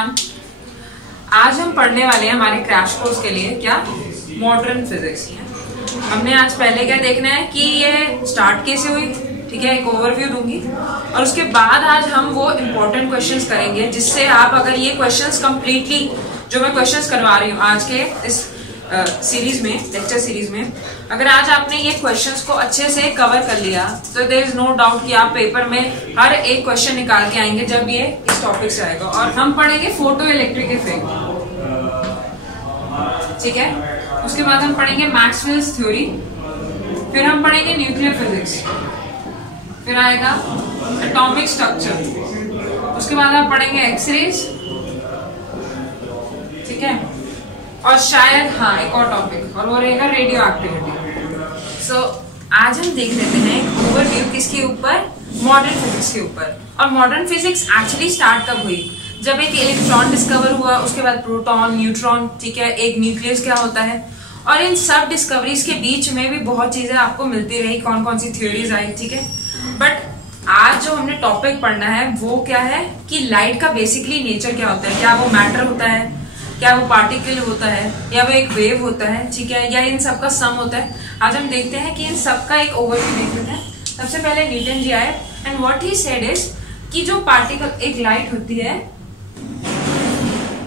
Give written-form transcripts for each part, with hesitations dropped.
Everyone, आज हम पढ़ने वाले हैं हमारे क्रैश कोर्स के लिए क्या मॉडर्न फिजिक्स। हमने आज पहले क्या देखना है कि ये स्टार्ट कैसे हुई, ठीक है, एक ओवरव्यू दूंगी और उसके बाद आज हम वो इम्पोर्टेंट क्वेश्चंस करेंगे जिससे आप अगर ये क्वेश्चंस कंप्लीटली जो मैं क्वेश्चंस करवा रही हूँ आज के इस सीरीज में, लेक्चर सीरीज में, अगर आज आपने ये क्वेश्चंस को अच्छे से कवर कर लिया तो देयर इज नो डाउट कि आप पेपर में हर एक क्वेश्चन निकाल के आएंगे जब ये इस टॉपिक से आएगा। और हम पढ़ेंगे फोटो इलेक्ट्रिक इफेक्ट, ठीक है, उसके बाद हम पढ़ेंगे मैक्सवेल्स थ्योरी, फिर हम पढ़ेंगे न्यूक्लियर फिजिक्स, फिर आएगा एटॉमिक स्ट्रक्चर, उसके बाद हम पढ़ेंगे एक्सरेज, ठीक है, और शायद हाँ एक और टॉपिक और वो रहेगा रेडियो एक्टिविटी। सो आज हम देख लेते हैं एक ओवरव्यू किसके ऊपर, मॉडर्न फिजिक्स के ऊपर। और मॉडर्न फिजिक्स एक्चुअली स्टार्ट कब हुई, जब एक इलेक्ट्रॉन डिस्कवर हुआ, उसके बाद प्रोटॉन, न्यूट्रॉन, ठीक है, एक न्यूक्लियस क्या होता है, और इन सब डिस्कवरीज के बीच में भी बहुत चीजें आपको मिलती रही, कौन कौन सी थ्योरीज आई, ठीक है। बट आज जो हमने टॉपिक पढ़ना है वो क्या है कि लाइट का बेसिकली नेचर क्या होता है, क्या वो मैटर होता है, क्या वो पार्टिकल होता है, या वो एक वेव होता है, ठीक है, या इन सब का सम होता है। आज हम देखते हैं कि इन सब का एक ओवरव्यू देख लेते हैं। सबसे पहले न्यूटन जी आए and what he said is कि जो पार्टिकल, एक लाइट होती है,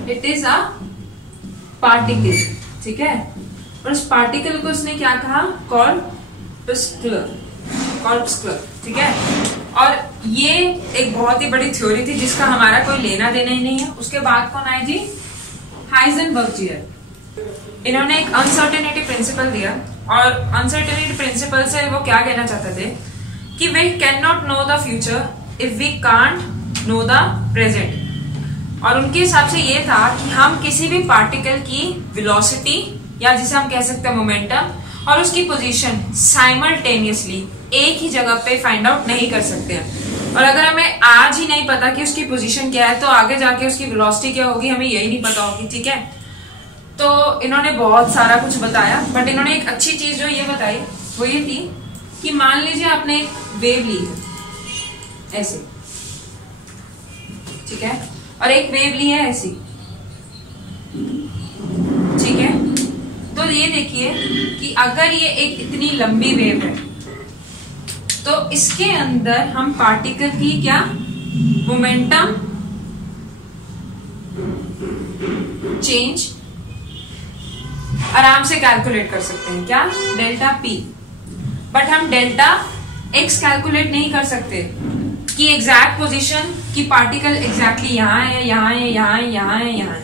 इट इज अ पार्टिकल, ठीक है, और उस पार्टिकल को उसने क्या कहा, कॉर्पस्कुलर, ठीक है। और ये एक बहुत ही बड़ी थ्योरी थी जिसका हमारा कोई लेना देना ही नहीं है। उसके बाद कौन आए जी, हाइजेनबर्ग जी है। इन्होंने एक अनसर्टेनिटी प्रिंसिपल दिया और अनसर्टेनिटी प्रिंसिपल से वो क्या कहना चाहते थे कि we can not know the future if we can't know the present. और उनके हिसाब से ये था कि हम किसी भी पार्टिकल की वेलोसिटी या जिसे हम कह सकते हैं मोमेंटम और उसकी पोजीशन साइमल्टेनियसली एक ही जगह पे फाइंड आउट नहीं कर सकते हैं। और अगर हमें आज ही नहीं पता कि उसकी पोजीशन क्या है तो आगे जाके उसकी वेलोसिटी क्या होगी हमें यही नहीं पता होगी, ठीक है। तो इन्होंने बहुत सारा कुछ बताया, बट इन्होंने एक अच्छी चीज जो ये बताई वो ये थी कि मान लीजिए आपने एक वेव ली है ऐसे, ठीक है, और एक वेव ली है ऐसी, ठीक है। तो ये देखिए कि अगर ये एक इतनी लंबी वेव है तो इसके अंदर हम पार्टिकल की क्या मोमेंटम चेंज आराम से कैलकुलेट कर सकते हैं, क्या, डेल्टा पी। बट हम डेल्टा एक्स कैलकुलेट नहीं कर सकते कि एग्जैक्ट पोजीशन की पार्टिकल एग्जैक्टली यहां है, यहां है, यहां है, यहां है, यहां है,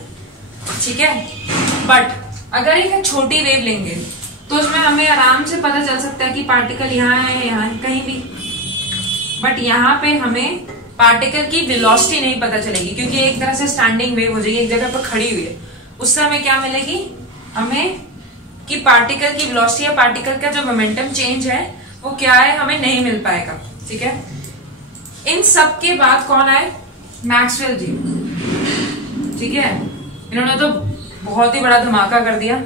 ठीक है। बट अगर एक छोटी वेव लेंगे तो उसमें हमें आराम से पता चल सकता है कि पार्टिकल यहाँ है, यहाँ है, कहीं भी। बट यहाँ पे हमें पार्टिकल की वेलोसिटी नहीं पता चलेगी क्योंकि एक तरह से स्टैंडिंग वेव हो जाएगी, एक जगह पर खड़ी हुई है। उससे हमें क्या मिलेगी, हमें कि पार्टिकल की वेलोसिटी या पार्टिकल का जो मोमेंटम चेंज है वो क्या है हमें नहीं मिल पाएगा, ठीक है। इन सब के बाद कौन आए, मैक्सवेल जी, ठीक है। इन्होंने तो बहुत ही बड़ा धमाका कर दिया।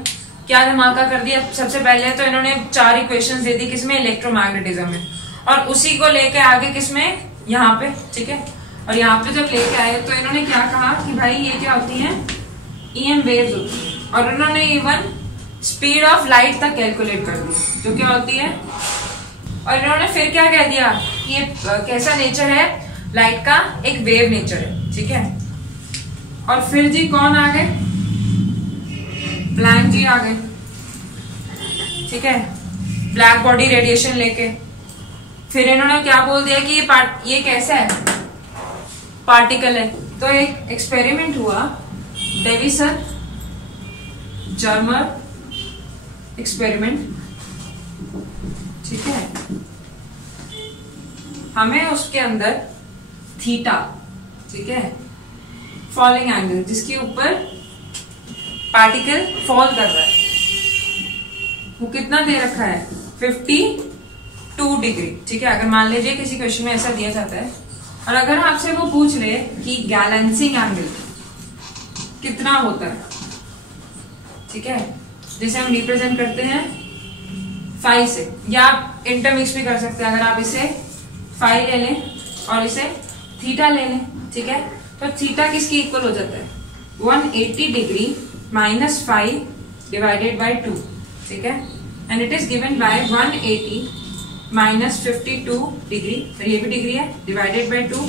क्या धमाका कर दिया, सबसे पहले तो इन्होंने 4 इक्वेशंस दे दी किसमें, इलेक्ट्रोमैग्नेटिज्म में, और उसी को लेके आगे किसमें, यहाँ पे, ठीक है। और यहाँ पे जब लेके आए तो इन्होंने क्या कहा कि भाई ये क्या होती है, ईएम वेव्स होती है, और इन्होंने इवन स्पीड ऑफ लाइट तक कैलकुलेट कर दी जो क्या होती है। और इन्होंने फिर क्या कह दिया, ये कैसा नेचर है लाइट का, एक वेव नेचर है, ठीक है। और फिर जी कौन आ गए, प्लैंक जी आ गए, ठीक है, ब्लैक बॉडी रेडिएशन लेके। फिर इन्होंने क्या बोल दिया कि ये कैसा है, पार्टिकल है। तो एक एक्सपेरिमेंट हुआ, डेविसन जर्मर एक्सपेरिमेंट, ठीक है। हमें उसके अंदर थीटा, ठीक है, फॉलिंग एंगल जिसके ऊपर पार्टिकल फॉल कर रहा है, वो कितना दे रखा है, 52 डिग्री, ठीक है। अगर मान लीजिए किसी क्वेश्चन में ऐसा दिया जाता है और अगर आपसे वो पूछ ले कि गैलेंसिंग एंगल कितना होता है, ठीक है, जिसे हम रिप्रेजेंट करते हैं फाई से, या आप इंटरमिक्स भी कर सकते हैं। अगर आप इसे फाई ले लें और इसे थीटा ले लें, ठीक है, तो थीटा किसकी इक्वल हो जाता है 180 डिग्री -5 डिवाइडेड बाय 2, ठीक है, and it is given bye 180 -52 degree, और ये भी डिग्री है, डिवाइडेड बाय 2,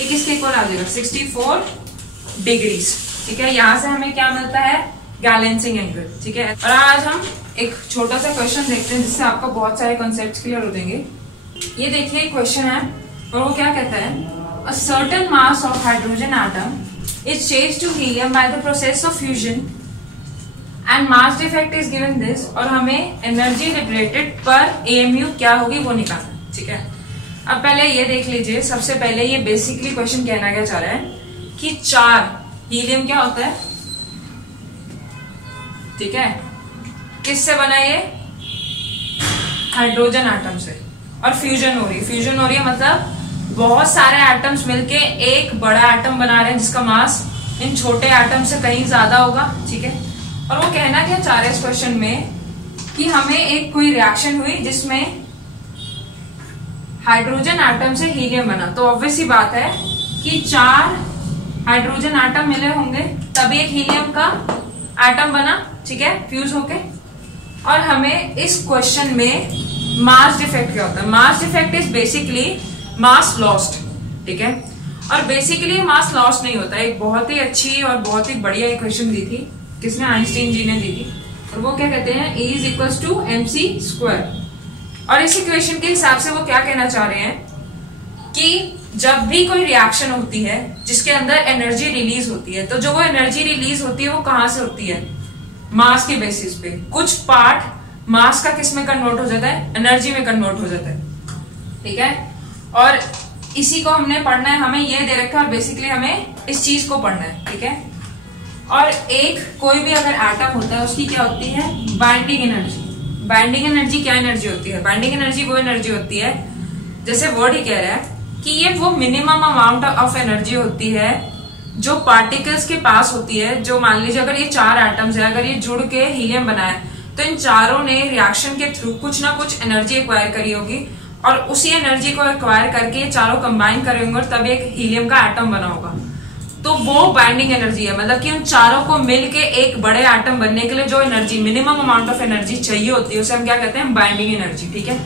ये किसके इक्वल आ जाएगा 64 डिग्रीज, ठीक है। यहां से हमें क्या मिलता है बैलेंसिंग एंगल, ठीक है। और आज हम एक छोटा सा क्वेश्चन देखते हैं जिससे आपको बहुत सारे कॉन्सेप्ट्स क्लियर हो जाएंगे। ये देखिए क्वेश्चन है और वो क्या कहता है, a certain mass of hydrogen atom is changed to helium by the process of fusion and mass defect is given this, और हमें एनर्जी लिबरेटेड पर AMU क्या होगी वो निकालना, ठीक है। अब पहले ये देख लीजिए, सबसे पहले ये बेसिकली क्वेश्चन कहना क्या चाह रहा है कि 4 हीलियम क्या होता है, ठीक है, किससे बना ये हाइड्रोजन एटम से, और फ्यूजन हो रही है मतलब बहुत सारे एटम्स मिलके एक बड़ा एटम बना रहे हैं जिसका मास इन छोटे एटम से कहीं ज्यादा होगा, ठीक है। और वो कहना क्या चाह रहे हैं इस क्वेश्चन में कि हमें एक कोई रिएक्शन हुई जिसमें हाइड्रोजन एटम से हीलियम बना, तो ऑब्वियस ही बात है कि 4 हाइड्रोजन एटम मिले होंगे तभी एक हीलियम का एटम बना, ठीक है, फ्यूज होके। और हमें इस क्वेश्चन में मास डिफेक्ट क्या होता है, mass defect is basically mass lost, ठीक है। और बेसिकली मास लॉस्ट नहीं होता, एक बहुत ही अच्छी और बहुत ही बढ़िया इक्वेशन दी थी, किसने, आइंस्टीन जी ने दी थी, और वो क्या कहते हैं E is equals to mc²। और इस इक्वेशन के हिसाब से वो क्या कहना चाह रहे हैं कि जब भी कोई रिएक्शन होती है जिसके अंदर एनर्जी रिलीज होती है, तो जो वो एनर्जी रिलीज होती है वो कहां से होती है, मास के बेसिस पे। कुछ पार्ट मास का किस में कन्वर्ट हो जाता है, एनर्जी में कन्वर्ट हो जाता है, ठीक है। और इसी को हमने पढ़ना है, हमें ये दे रखा है और बेसिकली हमें इस चीज को पढ़ना है, ठीक है। और एक कोई भी अगर एटम होता है उसकी क्या होती है बाइंडिंग एनर्जी। बाइंडिंग एनर्जी क्या एनर्जी होती है, बाइंडिंग एनर्जी वो एनर्जी होती है, जैसे वर्ड ही कह रहा है कि ये वो मिनिमम अमाउंट ऑफ एनर्जी होती है जो पार्टिकल्स के पास होती है। जो मान लीजिए अगर ये 4 एटम्स है, अगर ये जुड़ के हीलियम बनाए तो इन चारों ने रिएक्शन के थ्रू कुछ ना कुछ एनर्जी एक्वायर करी होगी, और उसी एनर्जी को एक्वायर करके ये चारों कंबाइन करे होंगे और तब एक हीलियम का एटम बना होगा। तो वो बाइंडिंग एनर्जी है, मतलब कि उन चारों को मिलके एक बड़े एटम बनने के लिए जो energy, minimum amount of energy चाहिए होती है, उसे हम क्या कहते हैं बाइंडिंग एनर्जी, ठीक है।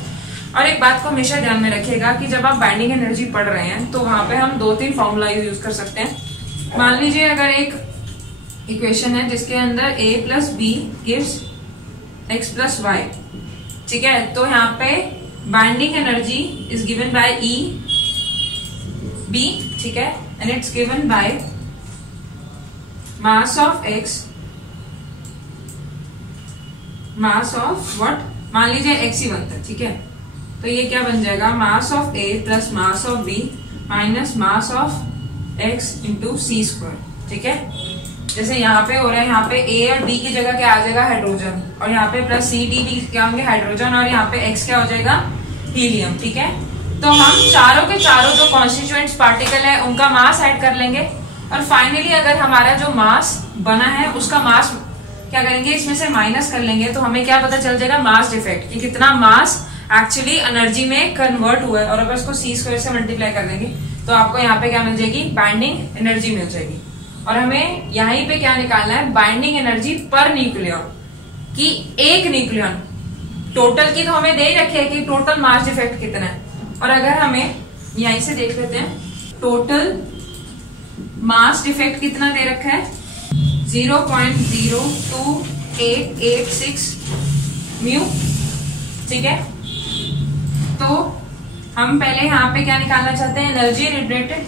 और एक बात को हमेशा ध्यान में रखिएगा कि जब आप बाइंडिंग एनर्जी पढ़ रहे हैं तो वहां पे हम 2-3 फॉर्मूला यूज कर सकते हैं। मान लीजिए अगर एक इक्वेशन है जिसके अंदर a + b gives x + y, ठीक है, तो यहाँ पे binding energy is given bye E B, ठीक है, and it's given by mass of x, mass of what, मान लीजिए x ही बनता है, ठीक है, तो ये क्या बन जाएगा mass of a plus mass of b minus mass of x into c², ठीक है। जैसे यहाँ पे हो रहा है, यहाँ पे a और b की जगह क्या आ जाएगा हाइड्रोजन, और यहाँ पे प्लस c d भी क्या होंगे हाइड्रोजन, और यहाँ पे x क्या हो जाएगा हीलियम, ठीक है। तो हम चारों के चारों जो कॉन्स्टिट्यूएंट्स पार्टिकल है उनका मास ऐड कर लेंगे, और फाइनली अगर हमारा जो मास बना है उसका मास क्या करेंगे, इसमें से माइनस कर लेंगे, तो हमें क्या पता चल जाएगा मास डिफेक्ट, कि कितना मास एक्चुअली एनर्जी में कन्वर्ट हुआ है। और अगर उसको c² से मल्टीप्लाई कर देंगे तो आपको यहाँ पे क्या मिल जाएगी बाइंडिंग एनर्जी मिल जाएगी। और हमें यहीं पे क्या निकालना है बाइंडिंग एनर्जी पर न्यूक्लियन, कि एक न्यूक्लियन टोटल की तो हमें दे ही रखी है कि टोटल मास डिफेक्ट कितना है। और अगर हमें यहीं से देख लेते हैं टोटल मास डिफेक्ट कितना दे रखा है 0.02886 म्यू, ठीक है। तो हम पहले यहाँ पे क्या निकालना चाहते हैं energy liberated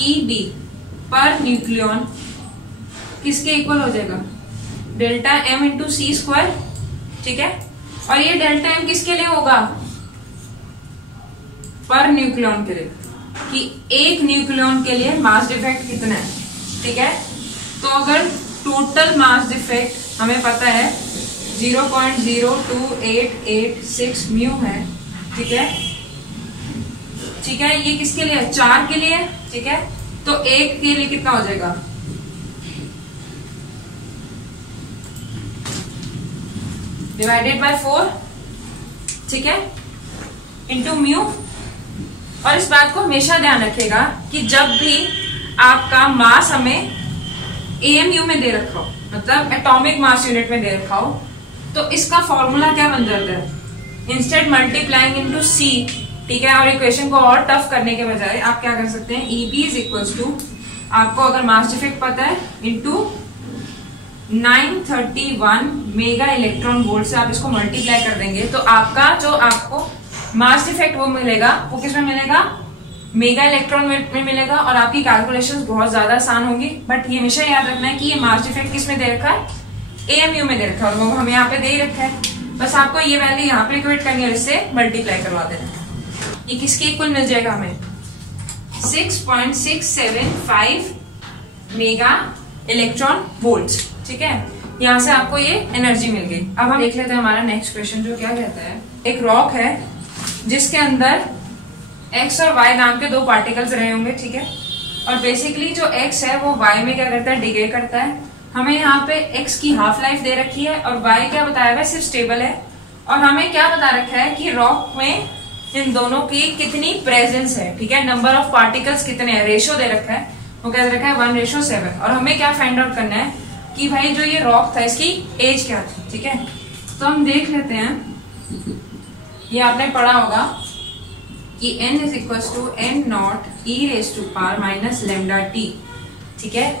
EB per nucleon किसके इक्वल हो जाएगा डेल्टा m इंटू c², ठीक है। और ये डेल्टा m किसके लिए होगा पर न्यूक्लियन के लिए, कि एक न्यूक्लियन के लिए मास डिफेक्ट कितना है, ठीक है। तो अगर टोटल मास डिफेक्ट हमें पता है 0.02886 म्यू है, ठीक है, ठीक है। ये किसके लिए 4 के लिए, ठीक है। तो एक के लिए कितना हो जाएगा डिवाइडेड बाय 4, ठीक है, इंटू म्यू। और इस बात को हमेशा ध्यान रखिएगा कि जब भी आपका मास हमें AMU में दे रखा हो, मतलब एटॉमिक मास यूनिट में दे रखा हो, तो इसका फॉर्मूला क्या बन जाता है, इंस्टेड मल्टीप्लाइंग इनटू C, ठीक है, और इक्वेशन को और टफ करने के बजाय आप क्या कर सकते हैं, EB इज इक्वल्स टू, आपको अगर मास डिफेक्ट पता है, इनटू 931 मेगा इलेक्ट्रॉन वोल्ट से आप इसको मल्टीप्लाई कर देंगे, तो आपका जो आपको मास डिफेक्ट वो मिलेगा, वो किसमें मिलेगा, मेगा इलेक्ट्रॉन वोल्ट में मिलेगा, और आपकी कैलकुलेशंस बहुत ज्यादा आसान होंगी। बट ये हमेशा याद रखना है कि ये मास डिफेक्ट किस में दे रखा है, AMU में दे रखा है, और वो हमें यहाँ पे दे ही रखा है, बस आपको ये वैल्यू यहाँ पे इक्वेट करनी है, इससे मल्टीप्लाई करवा देना। ये किसके इक्वल मिल जाएगा हमें, 6.675 मेगा इलेक्ट्रॉन वोल्ट, ठीक है, यहाँ से आपको ये एनर्जी मिल गई। अब हम देख लेते हैं हमारा नेक्स्ट क्वेश्चन जो क्या कहता है, एक रॉक है जिसके अंदर X और Y नाम के दो पार्टिकल्स रहे होंगे, ठीक है, और बेसिकली जो X है वो Y में क्या करता है, डिके करता है। हमें यहाँ पे X की हाफ लाइफ दे रखी है और Y क्या बताया हुआ है, सिर्फ स्टेबल है, और हमें क्या बता रखा है कि रॉक में इन दोनों की कितनी प्रेजेंस है, ठीक है, नंबर ऑफ पार्टिकल्स कितने हैं, रेशियो दे रखा है, वो क्या दे रखा है 1:7, और हमें क्या फाइंड आउट करना है कि भाई जो ये रॉक था इसकी एज क्या थी, ठीक है। तो हम देख लेते हैं, ये आपने पढ़ा होगा कि n is equal to n0 e⁻⁻ λt, ठीक है,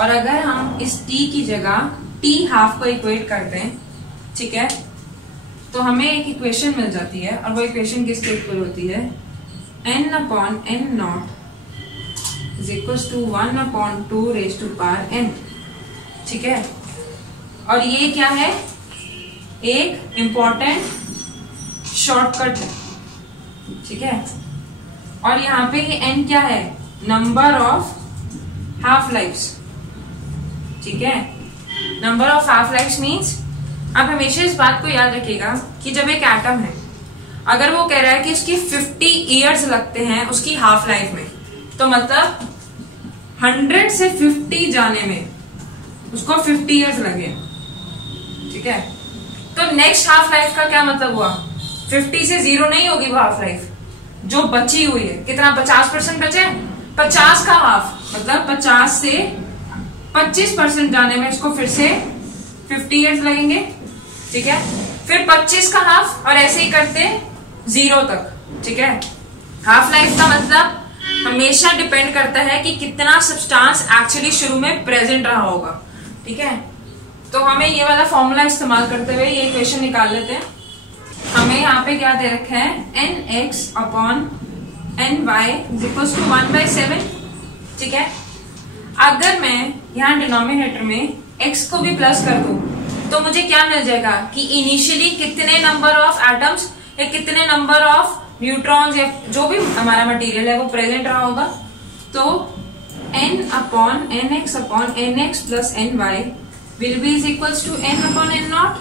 और अगर हम इस t की जगह t हाफ को इक्वेट करते हैं, ठीक है, तो हमें एक इक्वेशन मिल जाती है, और वो इक्वेशन किसके इक्वल होती है, n/n0 is equal to 1/2⁻n, ठीक है, और ये क्या है, एक इंपॉर्टेंट शॉर्टकट है, ठीक है, और यहाँ पे ये n क्या है, नंबर ऑफ हाफ लाइफ्स, ठीक है, number of half lifes means आप हमेशा इस बात को याद रखिएगा कि जब एक एटम है, अगर वो कह रहा है कि उसकी 50 इयर्स लगते हैं उसकी हाफ लाइफ में, तो मतलब 100 से 50 जाने में उसको 50 इयर्स लगे, ठीक है, तो नेक्स्ट हाफ लाइफ का क्या मतलब हुआ, 50 से 0 नहीं होगी वो हाफ लाइफ, जो बची हुई है, कितना 50% बचे, 50 का हाफ, मतलब 50 से 25% जाने में इसको फिर से 50 इयर्स लगेंगे, ठीक है, फिर 25 का हाफ, और ऐसे ही करते 0 तक, ठीक है। हाफ लाइफ का मतलब हमेशा डिपेंड करता है कि कितना सब्सटेंस एक्चुअली शुरू में प्रेजेंट रहा होगा, ठीक है। तो हमें ये वाला फॉर्मूला इस्तेमाल करते हुए ये इक्वेशन निकाल लेते हैं। हमें यहाँ पे क्या दे रखा है, nx/ny इज इक्वल टू 1/7, ठीक है। अगर मैं यहाँ डिनोमिनेटर में x को भी प्लस कर दूं तो मुझे क्या मिल जाएगा कि इनिशियली कितने नंबर ऑफ एटम्स या कितने नंबर ऑफ न्यूट्रॉन्स या जो भी हमारा मटेरियल है वो प्रेजेंट रहा होगा। तो n/nx/nx plus ny will be is equals to n/n0।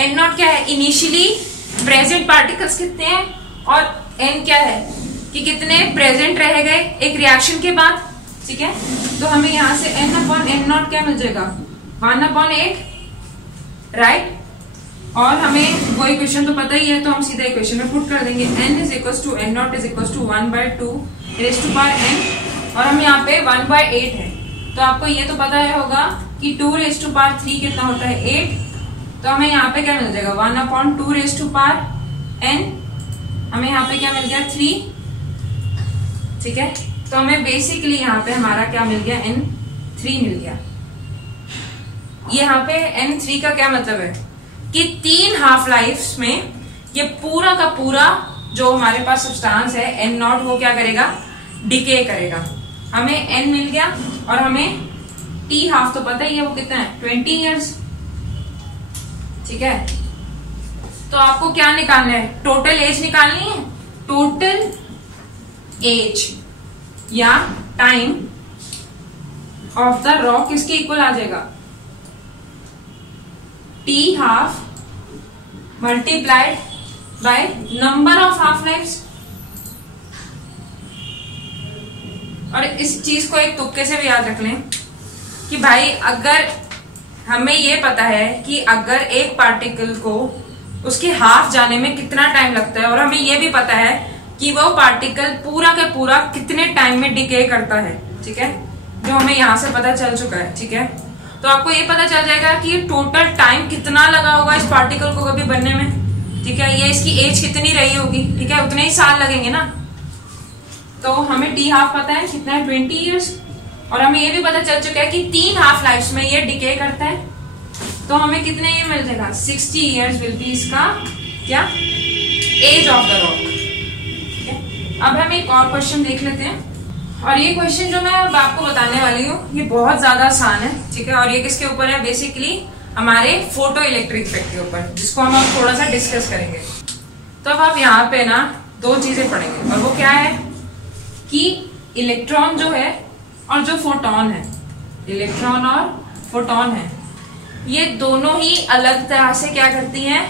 n0 क्या है, इनिशियली प्रेजेंट पार्टिकल्स कितने हैं, और n क्या है कि कितने प्रेजेंट रह गए एक रिएक्शन के बाद, ठीक है। तो हमें यहाँ से n/n0 क्या मिल जाएगा, 1/8, राइट। और हमें वो इक्वेशन तो पता ही है, तो हम सीधा इक्वेशन में पुट कर देंगे, n is equal to n0 is equal to 1/2⁻n, और हम यहाँ पे 1/8 है, तो आपको ये तो पता है होगा कि 2⁻3 कितना होता है, 8। तो हमें यहाँ पे क्या मिल जाएगा, 1/2⁻n, हमें यहाँ पे क्या मिल गया 3, ठीक है। तो हमें बेसिकली यहाँ पे हमारा क्या मिल गया, n3 मिल गया। यहाँ पे n3 का क्या मतलब है कि 3 हाफ लाइफ्स में ये पूरा का पूरा जो हमारे पास सब्सटेंस है n0 वो क्या करेगा, डिके करेगा। हमें n मिल गया, और हमें t हाफ तो पता ही है वो कितना है, 20 इयर्स, ठीक है। तो आपको क्या निकालना है, टोटल एज निकालनी है, टोटल एज या टाइम ऑफ द रॉक इसके इक्वल आ जाएगा, t half multiplied by number of half lifes. और इस चीज को एक तुक्के से भी याद रख लें कि भाई अगर हमें ये पता है कि अगर एक पार्टिकल को उसके हाफ जाने में कितना टाइम लगता है, और हमें ये भी पता है कि वो पार्टिकल पूरा का पूरा कितने टाइम में डिके करता है, ठीक है, जो हमें यहाँ से पता चल चुका है। ठीक है, तो आपको ये पता चल जाएगा कि टोटल टाइम कितना लगा होगा इस पार्टिकल को कभी बनने में। ठीक है, ये इसकी एज कितनी रही होगी। ठीक है, उतने ही साल लगेंगे ना। तो हमें टी हाफ पता है कितना है, 20 ईयर्स। और हमें ये भी पता चल चुका है कि 3 हाफ लाइफ्स में ये डिके करता है। तो हमें कितने ये मिल जाएगा, 60 ईयर्स विल बी इसका क्या, एज ऑफ द रॉक। ठीक है, अब हम एक और क्वेश्चन देख लेते हैं। और ये क्वेश्चन जो मैं अब आपको बताने वाली हूँ ये बहुत ज्यादा आसान है। ठीक है, और ये किसके ऊपर है, बेसिकली हमारे फोटो इलेक्ट्रिक इफेक्ट के ऊपर, जिसको हम अब थोड़ा सा डिस्कस करेंगे। तो अब आप यहाँ पे ना 2 चीजें पढ़ेंगे, और वो क्या है कि इलेक्ट्रॉन जो है और जो फोटोन है, इलेक्ट्रॉन और फोटोन है, ये दोनों ही अलग तरह से क्या करती हैं,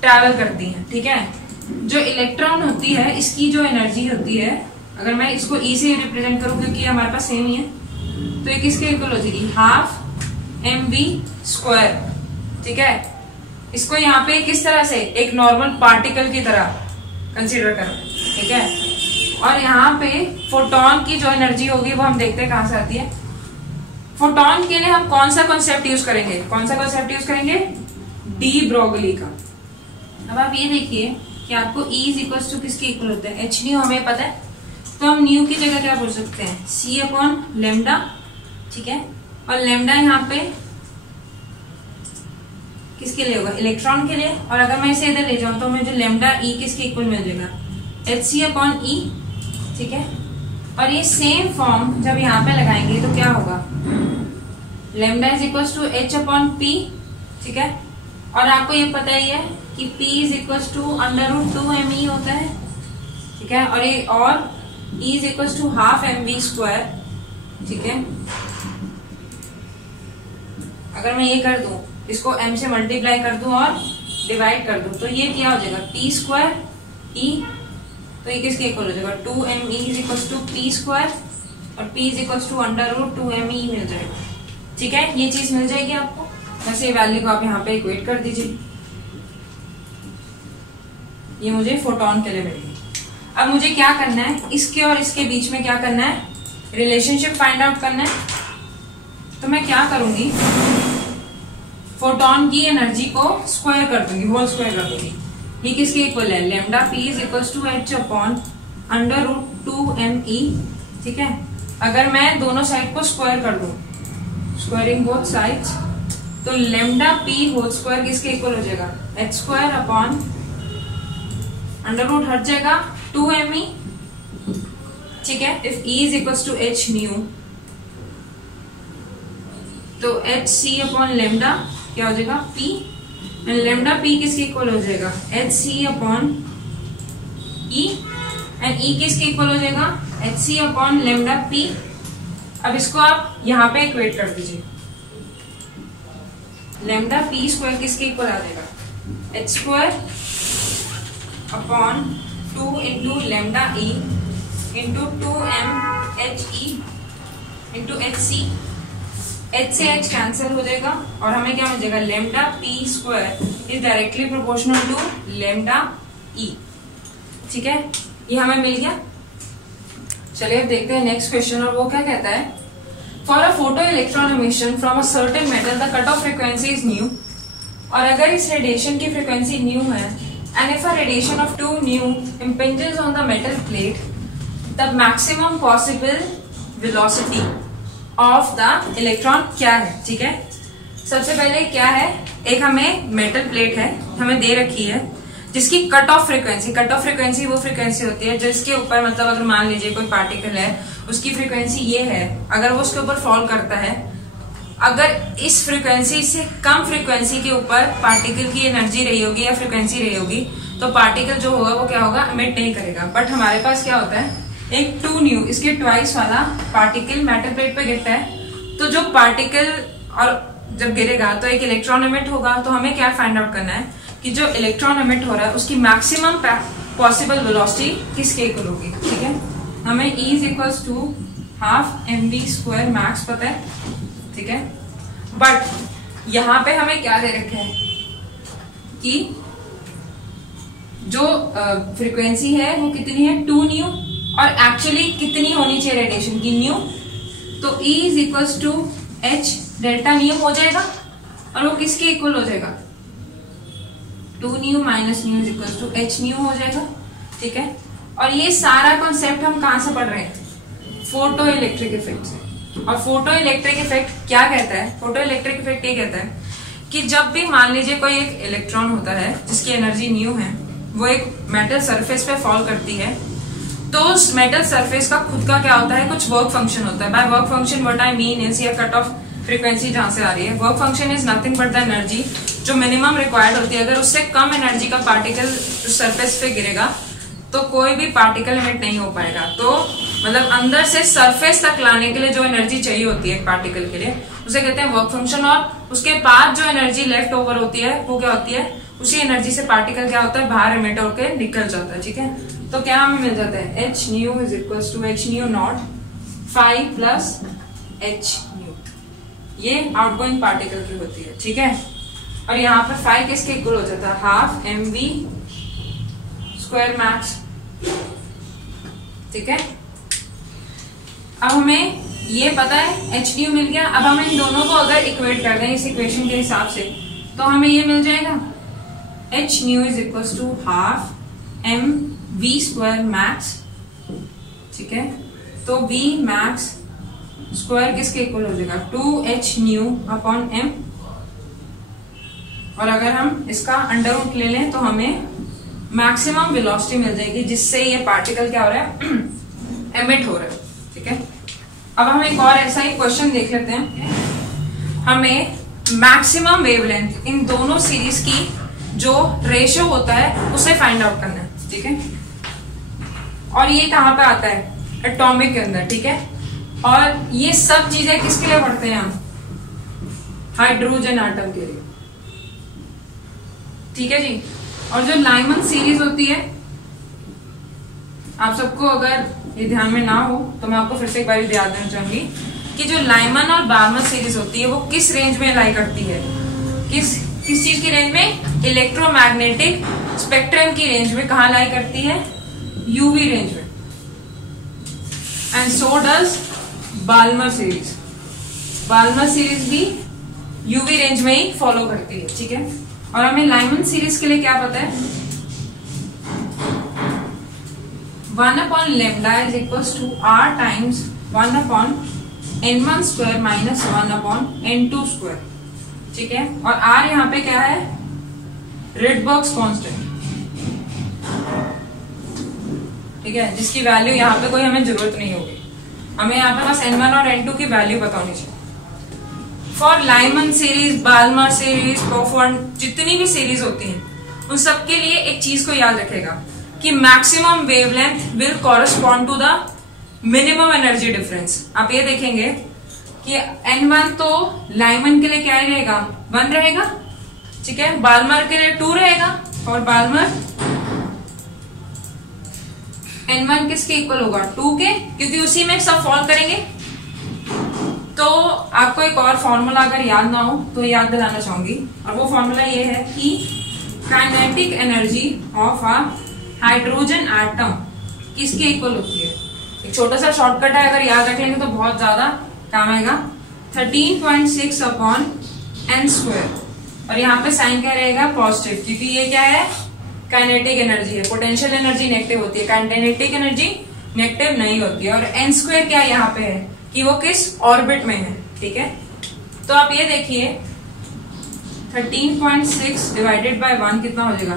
ट्रैवल करती हैं। ठीक है, जो इलेक्ट्रॉन होती है इसकी जो एनर्जी होती है, अगर मैं इसको ई से रिप्रेजेंट करूं क्योंकि हमारे पास सेम ही है, तो ये किसके इक्वल हो जाएगी, हाफ mv²। ठीक है, इसको यहाँ पे किस तरह से, एक नॉर्मल पार्टिकल की तरह कंसीडर करो। ठीक है, और यहाँ पे फोटोन की जो एनर्जी होगी वो हम देखते हैं कहां से आती है। फोटोन के लिए हम कौन सा कॉन्सेप्ट यूज करेंगे, कौन सा कॉन्सेप्ट यूज करेंगे, डी ब्रोगली का। अब आप ये देखिए कि आपको E इज इक्वल टू किसके इक्वल होता है, एच न्यू हमें पता है, तो हम न्यू की जगह क्या बोल सकते हैं, C अपॉन लेमडा। ठीक है, और लेमडा यहाँ पे किसके लिए होगा, इलेक्ट्रॉन के लिए। और अगर मैं इसे इधर ले जाऊं तो मुझे लेमडा E किसके इक्वल मिल जाएगा, HC अपॉन E। ठीक है, और ये सेम फॉर्म जब यहाँ पे लगाएंगे तो क्या होगा, lambda is equal to H upon P। ठीक है, और आपको ये पता ही है कि P is equal to √2mE होता है। ठीक है, और ये और E is equal to half mv²। ठीक है, अगर मैं ये कर दूं, इसको m से मल्टीप्लाई कर दूं और डिवाइड कर दूं, तो ये क्या हो जाएगा, p²E। तो ये किसके इक्वल हो जाएगा, 2mE is equal to p², और p is equal to √2mE मिल जाएगा। ठीक है, ये चीज मिल जाएगी आपको। वैसे ये वैल्यू को आप यहाँ पे इक्वेट कर दीजिए, ये मुझे फोटोन के लिए मिलेगी। अब मुझे क्या करना है, इसके और इसके बीच में क्या करना है, रिलेशनशिप फाइंड आउट करना है। तो मैं क्या करूंगी, फोटोन की एनर्जी को स्क्वायर कर दूंगी, होल स्क्वायर कर दूंगी। ये किसके इक्वल है, lambda p is equal to H upon √2mE। ठीक है, अगर मैं दोनों साइड को स्क्वायर कर दूं, स्क्वायरिंग बोथ साइड्स, तो लेमडा पी होल स्क्वायर किसके इक्वल हो जाएगा, h² अपॉन √ हट जाएगा 2mE। ठीक है, if E is equal to H nu, तो HC अपॉन लेमडा क्या हो जाएगा, P, लेमडा P किसके इक्वल हो जाएगा, HC upon E, and E किसके इक्वल हो जाएगा, HC अपॉन लेमडा P। अब इसको आप यहाँ पे इक्वेट कर दीजिए, लेमडा p² किसके इक्वल आ जाएगा, h² upon 2 into lambda E into 2mHE into HC। H से H कैंसिल हो जाएगा और हमें क्या मिल जाएगा, lambda p² is directly proportional to lambda E। ठीक है, ये हमें मिल गया। चलिए अब देखते हैं नेक्स्ट क्वेश्चन, और वो क्या कहता है, for a photo electron emission from a certain metal the cut off frequency is new. और अगर इस रेडिएशन की फ्रीक्वेंसी न्यू है, and if a radiation of 2 new impinges on the metal plate, the maximum possible velocity of the electron क्या है। ठीक है, सबसे पहले क्या है, एक हमें मेटल प्लेट है हमें दे रखी है जिसकी कट ऑफ फ्रीक्वेंसी वो फ्रीक्वेंसी होती है जिसके ऊपर, मतलब अगर मान लीजिए कोई पार्टिकल है, उसकी फ्रीक्वेंसी ये है, अगर वो उसके ऊपर फॉल करता है, अगर इस फ्रीक्वेंसी से कम फ्रीक्वेंसी के ऊपर पार्टिकल की एनर्जी रही होगी या फ्रीक्वेंसी रही होगी, तो पार्टिकल जो होगा वो क्या होगा, एमिट नहीं करेगा। बट हमारे पास क्या होता है, एक 2 न्यू इसके ट्वाइस वाला पार्टिकल मेटल प्लेट पे गिरता है, तो जो पार्टिकल और जब गिरेगा तो एक इलेक्ट्रॉन एमिट होगा। तो हमें क्या फाइंड आउट करना है कि जो इलेक्ट्रॉन एमिट हो रहा है उसकी मैक्सिमम पॉसिबल वेलोसिटी किसके इक्वल होगी। ठीक है, हमें E is equal to half mv² max पता है। ठीक है, बट यहाँ पे हमें क्या दे रखा है कि जो फ्रीक्वेंसी है वो कितनी है, 2 न्यू, और एक्चुअली कितनी होनी चाहिए रेडिएशन की, न्यू। तो E is equals to H delta nu हो जाएगा और वो किसके इक्वल हो जाएगा, 2 nu minus nu is equals to H nu हो जाएगा। ठीक है, और ये सारा कॉन्सेप्ट हम कहां से पढ़ रहे हैं, फोटो इलेक्ट्रिक इफेक्ट से। और फोटो इलेक्ट्रिक इफेक्ट क्या कहता है, फोटो इलेक्ट्रिक इफेक्ट ये कहता है कि जब भी मान लीजिए कोई एक इलेक्ट्रॉन होता है जिसकी एनर्जी न्यू है, वो एक मेटल सरफेस पे फॉल करती है, तो उस मेटल सरफेस का खुद का क्या होता है, कुछ वर्क फंक्शन होता है। By work function what I mean is या कट ऑफ फ्रीक्वेंसी जहां से आ रही है, work function is nothing but the energy जो मिनिमम रिक्वायर्ड होती है। अगर उससे कम एनर्जी का पार्टिकल सरफेस पे गिरेगा तो कोई भी पार्टिकल एमिट नहीं हो पाएगा। तो मतलब अंदर से सरफेस तक लाने के लिए जो एनर्जी चाहिए होती है पार्टिकल के लिए, उसे कहते हैं वर्क फंक्शन। और उसके बाद जो एनर्जी लेफ्ट ओवर होती है वो क्या होती है, उसी एनर्जी से पार्टिकल क्या होता है, बाहर एमिट होकर निकल जाता है। ठीक है, तो क्या हमें मिल जाता है, H nu is equals to H nu not 5 plus H nu, ये आउटगोइंग पार्टिकल की होती है। ठीक है, और यहाँ पर 5 किसके इक्वल हो जाता है, हाफ mv स्क्वायर मैक्स। ठीक है, अब हमें ये पता है H न्यू मिल गया। अब हम इन दोनों को अगर इक्वेट कर दें इस इक्वेशन के हिसाब से, तो हमें ये मिल जाएगा H nu is equals to half m v square max. ठीक है, तो v मैक्स स्क्वायर किसके इक्वल हो जाएगा, 2H न्यू अपॉन m। और अगर हम इसका अंडर रूट ले लें तो हमें मैक्सिमम वेलोसिटी मिल जाएगी जिससे ये पार्टिकल क्या हो रहा है, एमिट हो रहा है। ठीक है, अब हम एक और ऐसा ही क्वेश्चन देख लेते हैं। हमें मैक्सिमम वेवलेंथ इन दोनों सीरीज की जो रेशियो होता है उसे फाइंड आउट करना है। ठीक है, और ये कहां पे आता है, एटॉमिक के अंदर। ठीक है, और ये सब चीजें किसके लिए पढ़ते हैं हम, हाइड्रोजन एटम के लिए। ठीक है जी, और जो लाइमन सीरीज होती है, आप सबको अगर ये ध्यान में ना हो तो मैं आपको फिर से एक बार याद देना चाहूंगी कि जो लाइमन और बार्मर सीरीज होती है वो किस रेंज में लाई करती है, किस चीज की रेंज में, इलेक्ट्रोमैग्नेटिक स्पेक्ट्रम की रेंज में। कहा लाई करती है, यूवी रेंज में। And so does Balmer series. Balmer series भी यूवी रेंज में ही फॉलो करती है। ठीक है, और हमें लाइमन सीरीज के लिए क्या पता है, 1 अपॉन lambda is equals to r times 1 upon n1 square minus 1 upon n2 square. ठीक है, और r यहाँ पे क्या है, रिडबर्ग्स कांस्टेंट। ठीक है, जिसकी वैल्यू यहाँ पे कोई हमें जरूरत नहीं होगी, हमें यहाँ पे बस n1 और n2 की वैल्यू पता होनी चाहिए। For Lyman series, Balmer series, Pfund, जितनी भी सीरीज होती हैं उन सब के लिए एक चीज को याद रखेगा कि maximum wavelength will correspond to the minimum energy difference. आप ये देखेंगे कि n1 तो लाइमन के लिए क्या रहेगा, 1 रहेगा। ठीक है, बाल्मर के लिए 2 रहेगा, और बाल्मर n1 किसके इक्वल होगा, 2 के, क्योंकि उसी में सब फॉल करेंगे। तो आपको एक और फॉर्मूला अगर याद ना हो तो याद दिलाना चाहूंगी, और वो फॉर्मूला ये है कि kinetic energy of a hydrogen atom किसके इक्वल होती है। एक छोटा सा शॉर्टकट है, अगर याद रख लेंगे तो बहुत ज्यादा काम आएगा, 13.6 अपॉन n स्क्वायर। और यहाँ पे साइन क्या रहेगा, पॉजिटिव, क्योंकि ये क्या है, काइनेटिक एनर्जी है। पोटेंशियल एनर्जी नेगेटिव होती है, काइनेटिक एनर्जी नेगेटिव नहीं होती है। और n स्क्वायर क्या यहाँ पे है कि वो किस ऑर्बिट में है। ठीक है, तो आप ये देखिए 13.6 डिवाइडेड बाय 1 कितना हो जाएगा,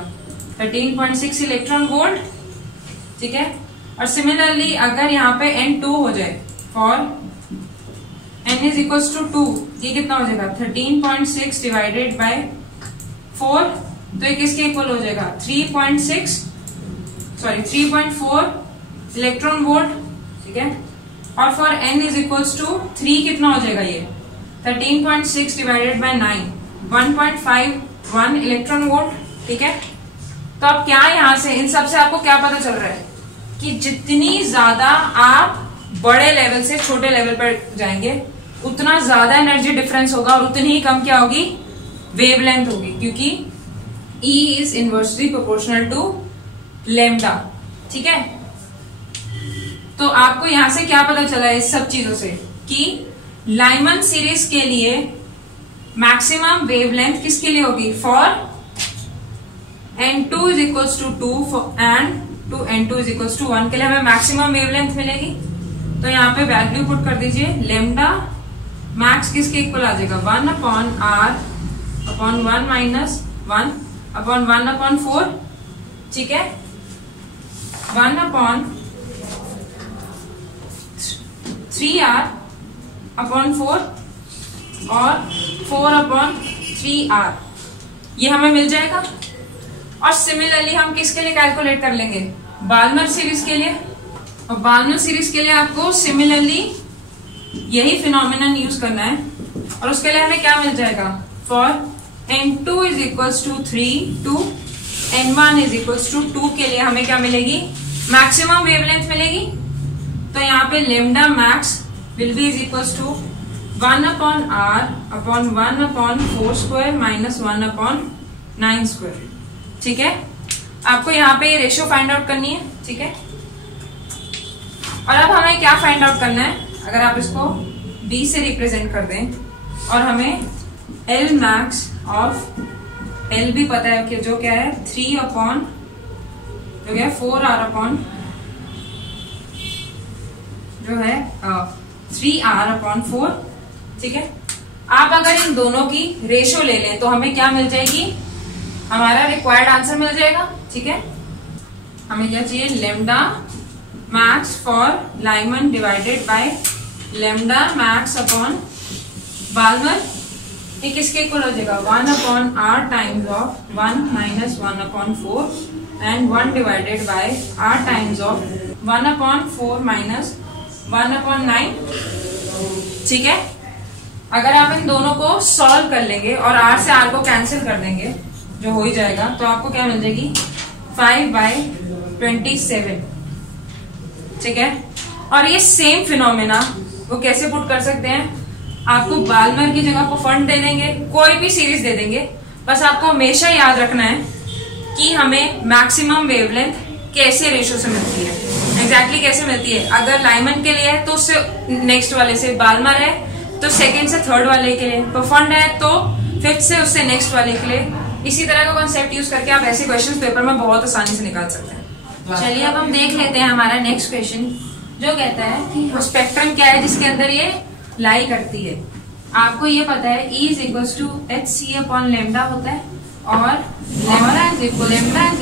13.6 इलेक्ट्रॉन वोल्ट। ठीक है, और सिमिलरली अगर यहाँ पे n2 हो जाए, for n is equals to 2, ये कितना हो जाएगा, 13.6 डिवाइडेड बाय 4, तो ये किसके इक्वल हो जाएगा, 3.4 इलेक्ट्रॉन वोल्ट। ठीक है, और for n is equals to 3 कितना हो जाएगा, ये 13.6 डिवाइडेड बाय 9, 1.51 इलेक्ट्रॉन वोल्ट। ठीक है, तो अब क्या यहां से इन सब से आपको क्या पता चल रहा है कि जितनी ज्यादा आप बड़े लेवल से छोटे लेवल पर जाएंगे उतना ज्यादा एनर्जी डिफरेंस होगा और उतनी ही कम क्या होगी, वेवलेंथ होगी, क्योंकि E is inversely proportional to lambda. ठीक है, तो आपको यहां से क्या पता चला है इस सब चीजों से कि लाइमन सीरीज के लिए मैक्सिमम वेवलेंथ किसके लिए होगी, for n2 is equals to 2 and to n2 is equals to 1 के लिए हमें मैक्सिमम वेवलेंथ मिलेगी। तो यहाँ पे वैल्यू पुट कर दीजिए, लेमडा मैक्स किसके इक्वल आ जाएगा, 1 upon r upon 1 minus 1 upon 1 upon 4, ठीक है, 1 अपॉन 3r अपॉन 4 और 4 अपॉन 3r, ये हमें मिल जाएगा। और सिमिलरली हम किसके लिए कैलकुलेट कर लेंगे, बाल्मर सीरीज के लिए। और बाल्मर सीरीज के लिए आपको सिमिलरली यही फिनोमिनन यूज करना है। और उसके लिए हमें क्या मिल जाएगा, for n2 is equals to 3 to n1 is equals to 2 के लिए हमें क्या मिलेगी, मैक्सिमम वेवलेंथ मिलेगी। तो यहाँ पे lambda max will be is equals to 1 upon r upon 1 upon 4 square minus 1 upon 9 square, ठीक है। आपको यहाँ पे ये रेशियो फाइंड आउट करनी है, ठीक है। और अब हमें क्या फाइंड आउट करना है, अगर आप इसको b से रिप्रेजेंट कर दें और हमें L मैक्स ऑफ L भी पता है कि जो क्या है 3 अपॉन जो क्या है 4r अपॉन जो है 3r अपॉन 4, ठीक है। आप अगर इन दोनों की रेशियो ले लें तो हमें क्या मिल जाएगी, हमारा रिक्वायर्ड आंसर मिल जाएगा, ठीक है। हमें क्या चाहिए, lambda max for Lyman divided by lambda max upon Balmer, ये किसके इक्वल हो जाएगा, 1 upon r times of 1 minus 1 upon 4 and 1 divided by r times of 1 upon 4 minus 1 upon 9, ठीक है। अगर आप इन दोनों को सॉल्व कर लेंगे और r से r को कैंसिल कर देंगे जो हो ही जाएगा, तो आपको क्या मिल जाएगी 5/27, ठीक है। और ये सेम फिनोमेना वो कैसे पुट कर सकते हैं, आपको बाल्मर की जगह को फंड दे देंगे, कोई भी सीरीज दे देंगे, बस आपको हमेशा याद रखना है कि हमें मैक्सिमम वेवलेंथ कैसे रेशियो से मिलती है, एग्जैक्टली कैसे मिलती है। अगर लाइमन के लिए है तो उससे नेक्स्ट वाले से, बाल्मर है तो सेकेंड से थर्ड वाले के लिए, तो फंड है तो फिफ्थ से उससे नेक्स्ट वाले के लिए। इसी तरह का कॉन्सेप्ट यूज करके आप ऐसे क्वेश्चन पेपर में बहुत आसानी से निकाल सकते हैं। चलिए अब हम देख लेते हैं हमारा नेक्स्ट क्वेश्चन, जो कहता है कि स्पेक्ट्रम क्या है जिसके अंदर ये लाई करती है। आपको ये पता है E is equals to H C upon lambda होता है, और lambda is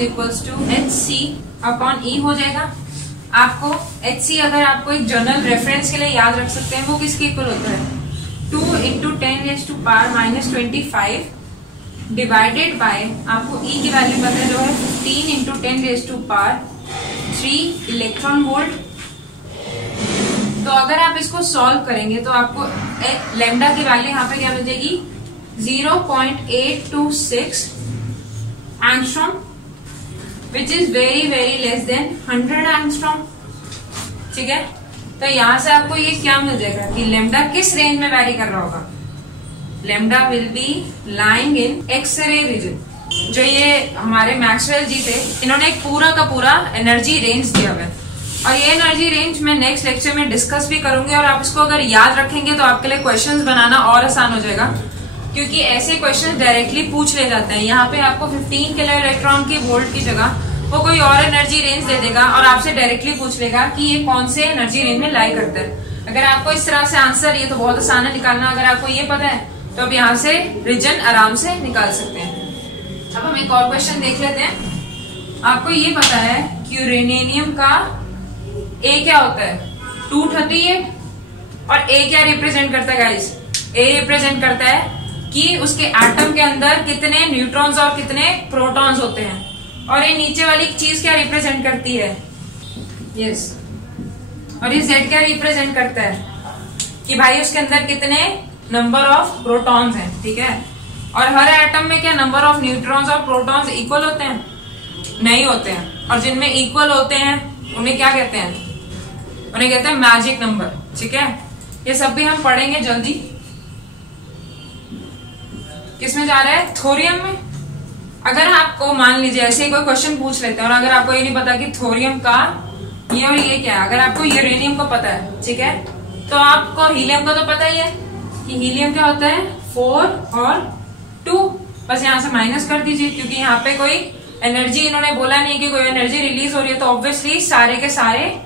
equals to H C upon E हो जाएगा। आपको एच सी अगर आपको एक जनरल रेफरेंस के लिए याद रख सकते हैं, वो किसके इक्वल होता है, 2 इंटू 10⁻⁻⁻25 डिवाइडेड बाय, आपको E की वैल्यू पता है जो है 15 इंटू 10⁻³ इलेक्ट्रॉन वोल्ट। तो अगर आप इसको सॉल्व करेंगे तो आपको लेमडा की वैल्यू यहाँ पे क्या मिल जाएगी, 0.826 angstrom, which is very very less than 100 angstrom, ठीक है। तो यहां से आपको ये क्या मिल जाएगा कि लेमडा किस रेंज में वैरी कर रहा होगा, lambda will be lying in X-ray region. जो ये हमारे मैक्सवेल जी थे, इन्होंने एक पूरा का पूरा एनर्जी रेंज दिया हुआ है, और ये एनर्जी रेंज मैं नेक्स्ट लेक्चर में डिस्कस भी करूंगी। और आप इसको अगर याद रखेंगे तो आपके लिए क्वेश्चंस बनाना और आसान हो जाएगा, क्योंकि ऐसे क्वेश्चंस डायरेक्टली पूछ ले जाते हैं। यहाँ पे आपको 15 किलो इलेक्ट्रॉन की वोल्ट की जगह वो कोई और एनर्जी रेंज दे देगा और आपसे डायरेक्टली पूछ लेगा कि ये कौन से एनर्जी रेंज में लाई करता है। अगर आपको इस तरह से आंसर, ये तो बहुत आसान है निकालना, अगर आपको ये पता है तो आप यहाँ से रीजन आराम से निकाल सकते हैं। अब हम एक और क्वेश्चन देख लेते हैं। आपको ये पता है कि यूरेनियम का ए क्या होता है, 238, और ए क्या रिप्रेजेंट करता है गाइस, ए रिप्रेजेंट करता है कि उसके एटम के अंदर कितने न्यूट्रॉन्स और कितने प्रोटॉन्स होते हैं। और ये नीचे वाली चीज क्या रिप्रेजेंट करती है, यस, और ये जेड क्या रिप्रेजेंट करता है कि भाई उसके अंदर कितने नंबर ऑफ प्रोटॉन्स हैं, ठीक है। और हर एटम में क्या नंबर ऑफ न्यूट्रॉन्स और प्रोटॉन्स इक्वल होते हैं, नहीं होते हैं। और जिनमें इक्वल होते हैं उन्हें क्या कहते हैं, उन्हें कहते हैं मैजिक नंबर, ठीक है। ये सब भी हम पढ़ेंगे जल्दी। किसमें जा रहा है, थोरियम में। अगर आपको मान लीजिए ऐसे कोई क्वेश्चन पूछ लेते हैं और अगर आपको ये नहीं पता कि थोरियम का ये और ये क्या है, अगर आपको यूरेनियम का पता है, ठीक है, तो आपको हीलियम का तो पता ही है कि हीलियम क्या होता है 4 और 2, बस यहाँ से माइनस कर दीजिए क्योंकि यहाँ पे कोई एनर्जी इन्होंने बोला नहीं कि कोई एनर्जी रिलीज हो रही है, तो ऑब्वियसली सारे के सारे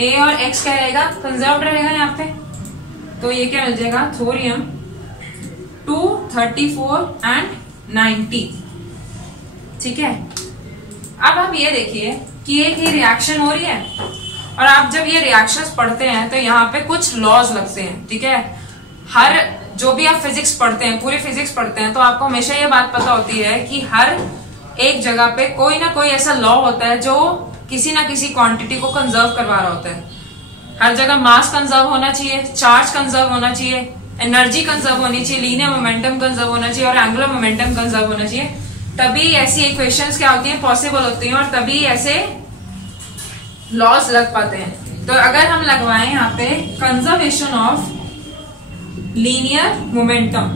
ए और एक्स क्या रहेगा कंजर्व रहेगा यहाँ पे। तो ये क्या मिल जाएगा थोरियम 234 एंड 90। ठीक है, अब आप ये देखिए कि एक ही रिएक्शन हो रही है और आप जब ये रिएक्शंस पढ़ते हैं तो यहाँ पे कुछ लॉज लगते हैं। ठीक है, हर जो भी आप फिजिक्स पढ़ते हैं, पूरी फिजिक्स पढ़ते हैं, तो आपको हमेशा ये बात पता होती है कि हर एक जगह पे कोई ना कोई ऐसा लॉ होता है जो किसी ना किसी क्वांटिटी को कंजर्व करवा रहा होता है। हर जगह मास कंजर्व होना चाहिए, चार्ज कंजर्व होना चाहिए, एनर्जी कंजर्व होनी चाहिए, लीनियर मोमेंटम कंजर्व होना चाहिए और एंगुलर मोमेंटम कंजर्व होना चाहिए। तभी ऐसी इक्वेशंस क्या होती हैं पॉसिबल होती हैं और तभी ऐसे लॉज लग पाते हैं। तो अगर हम लगवाएं यहाँ पे कंजर्वेशन ऑफ लीनियर मोमेंटम,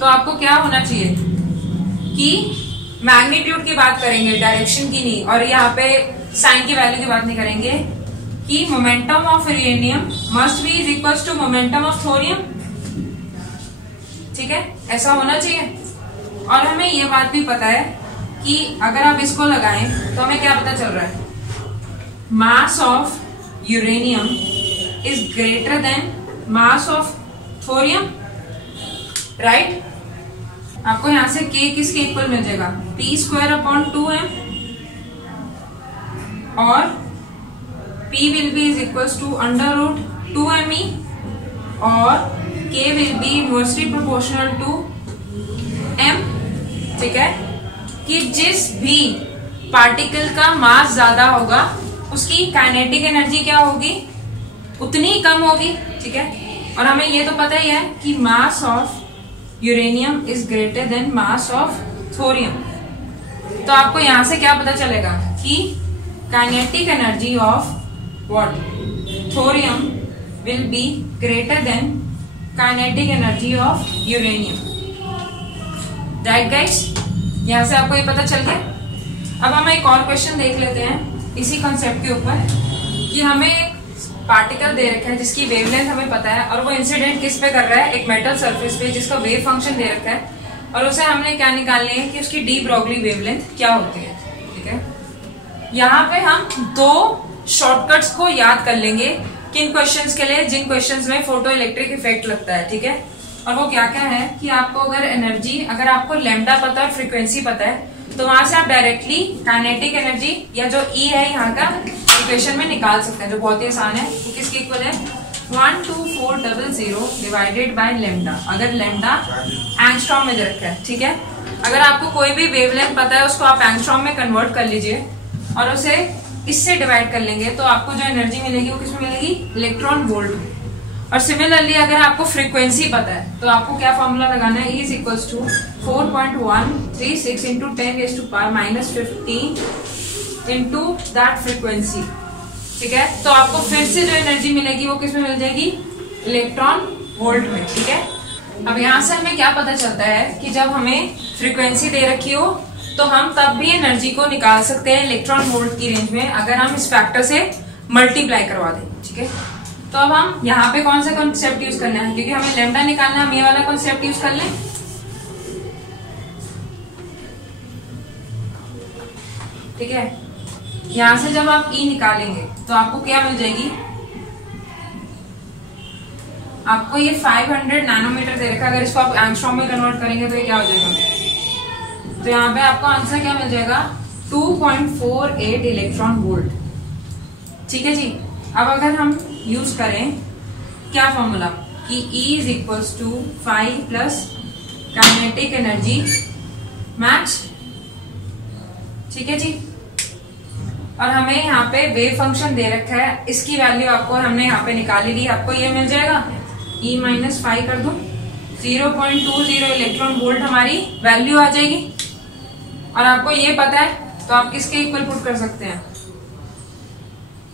तो आपको क्या होना चाहिए कि मैग्नीट्यूड की बात करेंगे, डायरेक्शन की नहीं, और यहाँ पे साइन की वैल्यू की बात नहीं करेंगे, कि momentum of uranium must be is equal to momentum of thorium. ठीक है, ऐसा होना चाहिए। और हमें ये बात भी पता है कि अगर आप इसको लगाएं तो हमें क्या पता चल रहा है, mass of uranium is greater then mass of thorium, right. आपको यहां से k किसके इक्वल मिल जाएगा, p²/2m, और p will be is equal to √2me और k will be inversely proportional to m। ठीक है, कि जिस भी पार्टिकल का मास ज्यादा होगा उसकी काइनेटिक एनर्जी क्या होगी, उतनी कम होगी। ठीक है, और हमें ये तो पता ही है कि mass of uranium is greater then mass of thorium. तो आपको यहां से क्या पता चलेगा कि kinetic energy of what, thorium will be greater than kinetic energy of uranium. Right guys, यहां से आपको ये पता चल गया। अब हम एक और क्वेश्चन देख लेते हैं इसी कॉन्सेप्ट के ऊपर, कि हमें एक पार्टिकल दे रखा है जिसकी वेवलेंथ हमें पता है और वो इंसिडेंट किस पे कर रहा है, एक मेटल सरफेस पे जिसका वेव फंक्शन दे रखा है, और उसे हमने क्या निकालनी है कि उसकी डी ब्रॉगली वेवलेंथ क्या होती है। ठीक है, यहाँ पे हम दो शॉर्टकट्स को याद कर लेंगे किन क्वेश्चंस के लिए, जिन क्वेश्चंस में फोटो इलेक्ट्रिक इफेक्ट लगता है। ठीक है, और वो क्या क्या है कि आपको अगर एनर्जी, अगर आपको लैम्डा पता है, फ्रीक्वेंसी पता है, तो वहां से आप डायरेक्टली काइनेटिक एनर्जी या जो ई है यहाँ का इक्वेशन में निकाल सकते हैं, जो बहुत ही आसान है। वो किसके इक्वल है, 12400 डिवाइडेड बाय लैम्डा। अगर लैम्डा एंगस्ट्रॉम में दे रखा है, ठीक है, अगर आपको कोई भी वेवलेंथ पता है उसको आप एंगस्ट्रॉम में कन्वर्ट कर लीजिए और उसे इससे डिवाइड कर लेंगे, तो आपको जो एनर्जी मिलेगी वो किसमें मिलेगी, इलेक्ट्रॉन वोल्ट में। और सिमिलरली अगर आपको फ्रीक्वेंसी पता है तो आपको क्या फॉर्मूला लगाना है, E is equal to 4.136 into 10⁻⁻15 into that frequency. ठीक है, तो आपको फिर से जो एनर्जी मिलेगी वो किसमें मिल जाएगी, इलेक्ट्रॉन वोल्ट में। ठीक है, अब यहाँ से हमें क्या पता चलता है कि जब हमें फ्रीक्वेंसी दे रखी हो तो हम तब भी एनर्जी को निकाल सकते हैं इलेक्ट्रॉन वोल्ट की रेंज में, अगर हम इस फैक्टर से मल्टीप्लाई करवा दें। ठीक है, तो अब हम यहाँ पे कौन सा कॉन्सेप्ट यूज करना है, क्योंकि हमें लैम्डा निकालना है, हम ये वाला कॉन्सेप्ट यूज कर लें। ठीक है, यहां से जब आप E निकालेंगे तो आपको क्या मिल जाएगी, आपको ये 500 नैनोमीटर दे रखा है, अगर इसको आप एंगस्ट्रॉम में कन्वर्ट करेंगे तो ये क्या हो जाएगा, तो यहाँ पे आपको आंसर क्या मिल जाएगा, 2.48 इलेक्ट्रॉन वोल्ट। ठीक है जी, अब अगर हम यूज करें क्या फॉर्मूला, कि E is equal to 5 plus kinetic energy max. ठीक है जी, और हमें यहाँ पे वेव फंक्शन दे रखा है, इसकी वैल्यू आपको हमने यहाँ पे निकाली ली, आपको ये मिल जाएगा, E-5 कर दो, 0.20 इलेक्ट्रॉन वोल्ट हमारी वैल्यू आ जाएगी। और आपको ये पता है तो आप किसके इक्वल पुट कर सकते हैं,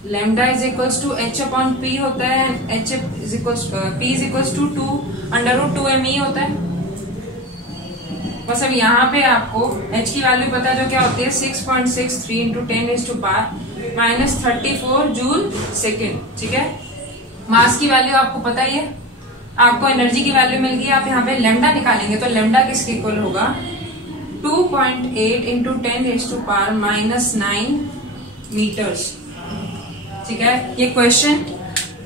lambda is equals to h/p होता है, p is equals to 2√2me होता है। बस अब यहाँ पे आपको h की वैल्यू पता है जो क्या होती है, 6.63 इंटू 10⁻⁻34 जूल सेकेंड। ठीक है, मास की वैल्यू आपको पता ही है, आपको एनर्जी की वैल्यू मिल गई, आप यहाँ पे लेमडा निकालेंगे तो लेमडा किसके इक्वल होगा 2.8 इंटू 10⁻⁻⁹ मीटर्स। ठीक है, ये क्वेश्चन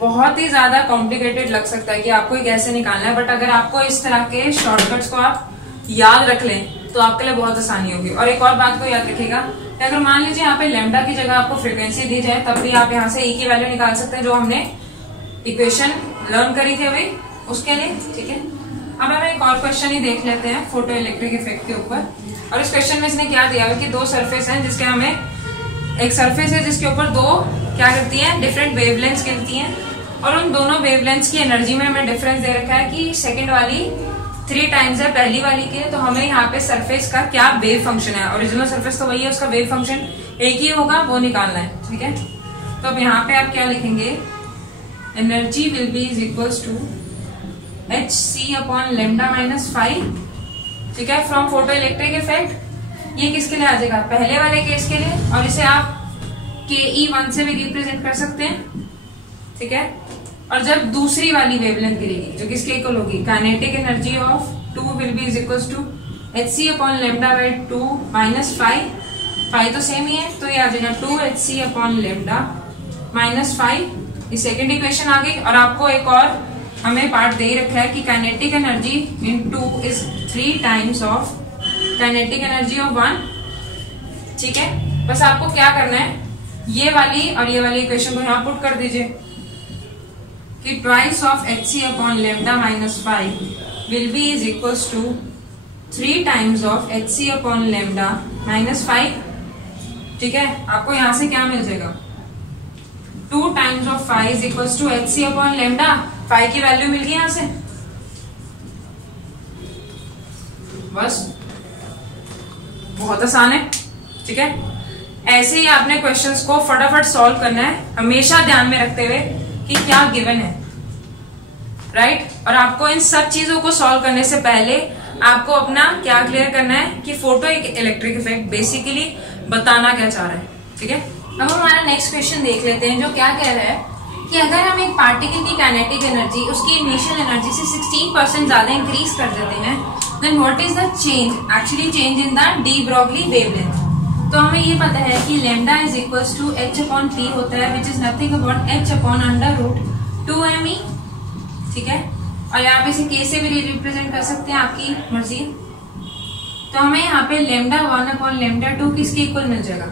बहुत ही ज्यादा कॉम्प्लिकेटेड लग सकता है कि आपको ये कैसे निकालना है, बट अगर आपको इस तरह के शॉर्टकट्स को आप याद रख लें तो आपके लिए बहुत आसानी होगी। और एक और बात को याद रखिएगा कि अगर मान लीजिए यहाँ पे लेमडा की जगह आपको फ्रीक्वेंसी दी जाए तब भी आप यहाँ से ई की वैल्यू निकाल सकते हैं, जो हमने इक्वेशन लर्न करी थी अभी उसके लिए। ठीक है, अब हम एक और क्वेश्चन ही देख लेते हैं फोटो इलेक्ट्रिक इफेक्ट के ऊपर। और इस क्वेश्चन में इसने क्या दिया है कि दो सरफेस हैं जिसके हमें, एक सरफेस है जिसके ऊपर दो क्या करती हैं डिफरेंट वेवलेंथ्स गिरती हैं, और उन दोनों वेवलेंथ्स की एनर्जी में हमें डिफरेंस दे रखा है कि सेकंड वाली 3 टाइम्स है पहली वाली के, तो हमें यहाँ पे सरफेस का क्या वेव फंक्शन है, ओरिजिनल सरफेस तो वही है, उसका वेव फंक्शन एक ही होगा, वो निकालना है। ठीक है, तो अब यहाँ पे आप क्या लिखेंगे, energy will be is equals to hc upon lambda minus 5। ठीक है, फ्रॉम फोटो इलेक्ट्रिक इफेक्ट। ये किसके लिए आ जाएगा, पहले वाले केस के लिए, और इसे आप ke1 से भी रिप्रेजेंट कर सकते हैं। ठीक है, और जब दूसरी वाली वेवलेंथ गिरेगी जो किसके इक्वल होगी, kinetic energy of 2 will be is equals to hc upon lambda by 2 minus 5 तो सेम ही है, तो ये आ जाएगा 2hc अपॉन लेमडा माइनस 5। ये सेकेंड इक्वेशन आ गई। और आपको एक और हमें पार्ट दे रखा है कि kinetic energy in 2 is 3 times of kinetic energy of 1। ठीक है, बस आपको क्या करना है, ये वाली और ये वाली इक्वेशन को यहाँ पुट कर दीजिए कि twice of hc upon lambda minus 5 will be is equals to 3 times of hc upon lambda minus 5। ठीक है, आपको यहां से क्या मिल जाएगा, 2 times of 5 is equals to hc upon lambda, 5 की वैल्यू मिल गई यहां से। बस बहुत आसान है। ठीक है, ऐसे ही आपने क्वेश्चंस को फटाफट सॉल्व करना है, हमेशा ध्यान में रखते हुए कि क्या गिवन है, राइट। और आपको इन सब चीजों को सॉल्व करने से पहले आपको अपना क्या क्लियर करना है कि फोटो इलेक्ट्रिक इफेक्ट बेसिकली बताना क्या चाह रहा है। ठीक है, अब हम हमारा नेक्स्ट क्वेश्चन देख लेते हैं, जो क्या कह रहा है कि अगर हम एक पार्टिकल की काइनेटिक एनर्जी उसकी इनिशियल एनर्जी से 16% ज्यादा इंक्रीज कर देते हैं, then what is the change, actually change in the de Broglie wavelength. तो हमें ये पता है कि lambda is equals to h upon p होता है, which is nothing upon h upon under root 2me। ठीक है, और यहाँ पे इसे k से भी रिप्रेजेंट कर सकते हैं, आपकी मर्जी। तो हमें यहाँ पे लेमडा 1 अपॉन लेमडा 2 किसके इक्वल मिल जाएगा,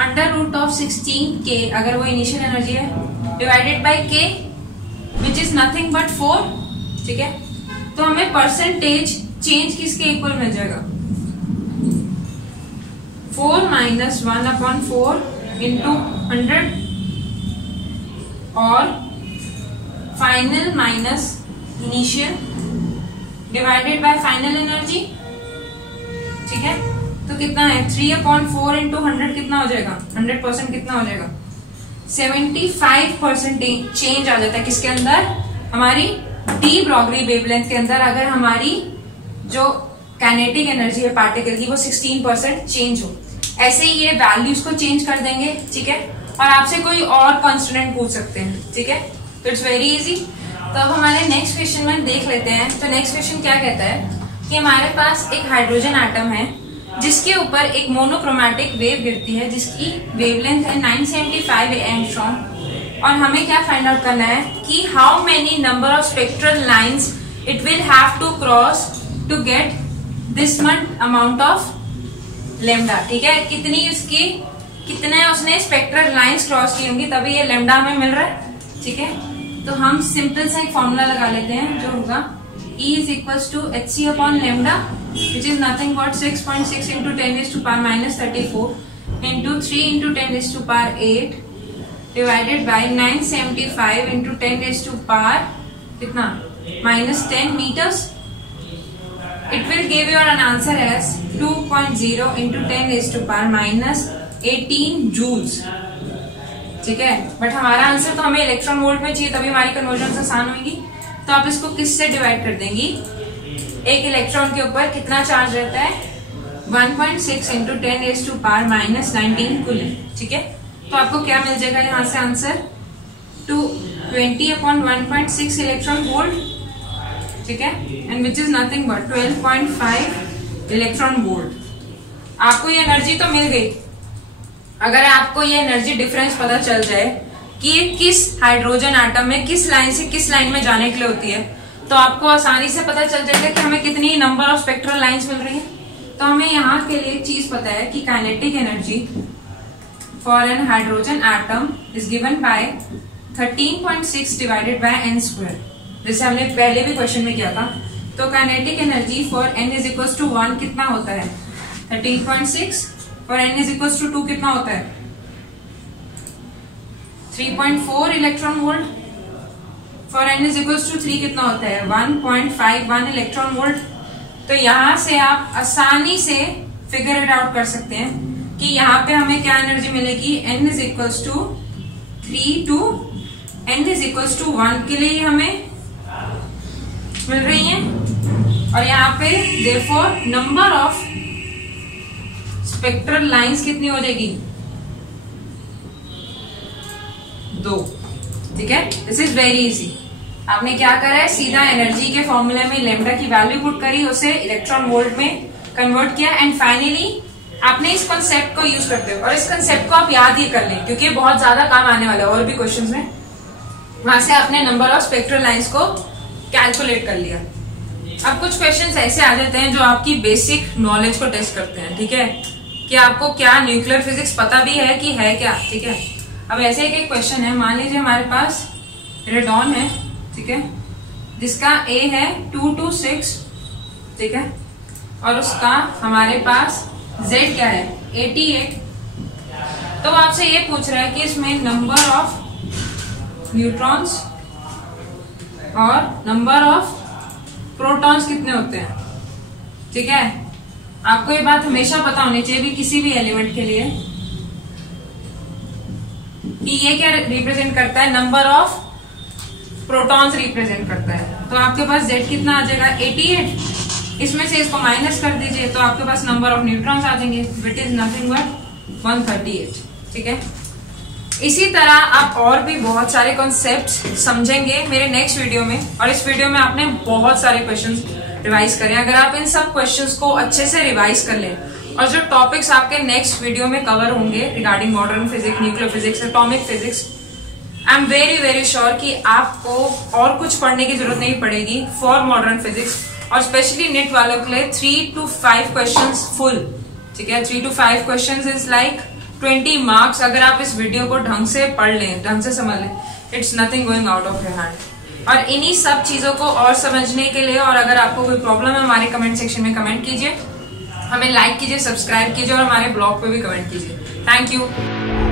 अंडर रूट ऑफ 16k अगर वो इनिशियल एनर्जी है, divided by k which is nothing but 4। ठीक है, तो हमें परसेंटेज चेंज किसके इक्वल मिल जाएगा, 4 माइनस 1 अपॉन 4 इंटू 100 और final minus initial divided by final energy. ठीक है, तो कितना है 3 अपॉन 4 इंटू 100 कितना हो जाएगा, 100% कितना हो जाएगा, 75% चेंज आ जाता है किसके अंदर, हमारी डी ब्रॉगली वेवलेंथ के अंदर। अगर हमारी जो काइनेटिक एनर्जी है पार्टिकल की वो 16% चेंज हो, ऐसे ही ये वैल्यूज को चेंज कर देंगे। ठीक है, और आपसे कोई और कॉन्स्टेंट पूछ सकते हैं। ठीक है, तो इट्स वेरी इजी। तो अब हमारे नेक्स्ट क्वेश्चन में देख लेते हैं। तो नेक्स्ट क्वेश्चन क्या कहता है कि हमारे पास एक हाइड्रोजन एटम है जिसके ऊपर एक मोनोक्रोमैटिक वेव गिरती है जिसकी वेवलेंथ है 975 एंगस्ट्रॉम, और हमें क्या फाइंड आउट करना है कि how many number of spectral lines it will have to cross to get this much amount of lambda. ठीक है, कितने उसने स्पेक्ट्रल लाइंस क्रॉस की होंगी तभी ये लेमडा हमें मिल रहा है। ठीक है, तो हम सिंपल सा एक फॉर्मूला लगा लेते हैं जो होगा E is equals to hc upon lambda which is nothing but 6.6 into 10 raised to power minus 34 into 3 into 10 raised to power 8 divided by 975 into 10 raised to power कितना minus 10 meters. It will give you an answer as 2.0 into 10 raised to power minus 18 joules. ठीक है, but हमारा answer तो हमें electron volt में चाहिए तभी हमारी कन्वर्जन आसान होगी। तो आप इसको किससे डिवाइड कर देंगी, एक इलेक्ट्रॉन के ऊपर कितना चार्ज रहता है 1.6 into 10 raise to power minus 19 coulomb. ठीक है, तो आपको क्या मिल जाएगा यहाँ से आंसर 20/1.6 इलेक्ट्रॉन वोल्ट, ठीक है, and which is nothing but 12.5 electron volt. आपको ये एनर्जी तो मिल गई। अगर आपको ये एनर्जी डिफरेंस पता चल जाए कि ये किस हाइड्रोजन एटम में किस लाइन से किस लाइन में जाने के लिए होती है, तो आपको आसानी से पता चल जाएगा कि हमें कितनी नंबर ऑफ स्पेक्ट्रल लाइंस मिल रही है। तो हमें यहाँ के लिए एक चीज पता है कि kinetic energy for an hydrogen atom is given by 13.6 divided by n square, जैसे हमने पहले भी क्वेश्चन में किया था। तो kinetic energy for n is equal to 1 कितना होता है 13.6, for n is equal to 2 कितना होता है 3.4 electron volt, for n is equal to 3 कितना होता है 1.51 इलेक्ट्रॉन वोल्ट। तो यहां से आप आसानी से फिगर इट आउट कर सकते हैं कि यहाँ पे हमें क्या एनर्जी मिलेगी, n is equal to 3 to n is equal to 1 के लिए हमें मिल रही है। और यहाँ पे therefore number of spectral lines कितनी हो जाएगी 2, ठीक है। This is very easy. आपने क्या करा है, सीधा एनर्जी के फॉर्मूले में लेमडा की वैल्यू पुट करी, उसे इलेक्ट्रॉन वोल्ट में कन्वर्ट किया, एंड फाइनली आपने इस कॉन्सेप्ट को यूज करते हो। और इस कॉन्सेप्ट को आप याद ही कर लें क्योंकि बहुत ज्यादा काम आने वाला है और भी क्वेश्चंस में। वहां से आपने नंबर ऑफ स्पेक्ट्रल लाइंस को कैलकुलेट कर लिया। अब कुछ क्वेश्चंस ऐसे आ जाते हैं जो आपकी बेसिक नॉलेज को टेस्ट करते हैं, ठीक है, कि आपको क्या न्यूक्लियर फिजिक्स पता भी है कि है क्या, ठीक है। अब ऐसे एक क्वेश्चन है, मान लीजिए हमारे पास रेडॉन है, ठीक है, जिसका A है 226, ठीक है, और उसका हमारे पास Z क्या है 88। तो आपसे ये पूछ रहा है कि इसमें नंबर ऑफ न्यूट्रॉन्स और नंबर ऑफ प्रोटॉन्स कितने होते हैं, ठीक है। आपको ये बात हमेशा पता होनी चाहिए भी किसी भी एलिमेंट के लिए कि ये क्या रिप्रेजेंट करता है, नंबर ऑफ प्रोटॉन्स रिप्रेजेंट करता है। तो आपके पास Z कितना आ जाएगा 88, इसमें से इसको माइनस कर दीजिए तो आपके पास नंबर ऑफ न्यूट्रॉन्स आ जाएंगे, विच इज नथिंग बट 138, ठीक है। इसी तरह आप और भी बहुत सारे कॉन्सेप्ट्स समझेंगे मेरे नेक्स्ट वीडियो में, और इस वीडियो में आपने बहुत सारे क्वेश्चंस रिवाइज करें। अगर आप इन सब क्वेश्चंस को अच्छे से रिवाइज कर लें और जो टॉपिक्स आपके नेक्स्ट वीडियो में कवर होंगे regarding modern physics, nuclear physics, atomic physics, I am very very sure कि आपको और कुछ पढ़ने की जरूरत नहीं पड़ेगी फॉर मॉडर्न फिजिक्स। और स्पेशली नेट वालों के लिए 3 to 5 क्वेश्चंस फुल, ठीक है। 3 to 5 questions is like 20 marks. अगर आप इस वीडियो को ढंग से पढ़ लें, ढंग से समझ लें, it's nothing going out of your hand. और इन्हीं सब चीजों को और समझने के लिए, और अगर आपको कोई प्रॉब्लम है हमारे कमेंट सेक्शन में कमेंट कीजिए, हमें लाइक कीजिए, सब्सक्राइब कीजिए और हमारे ब्लॉग पे भी कमेंट कीजिए। Thank you.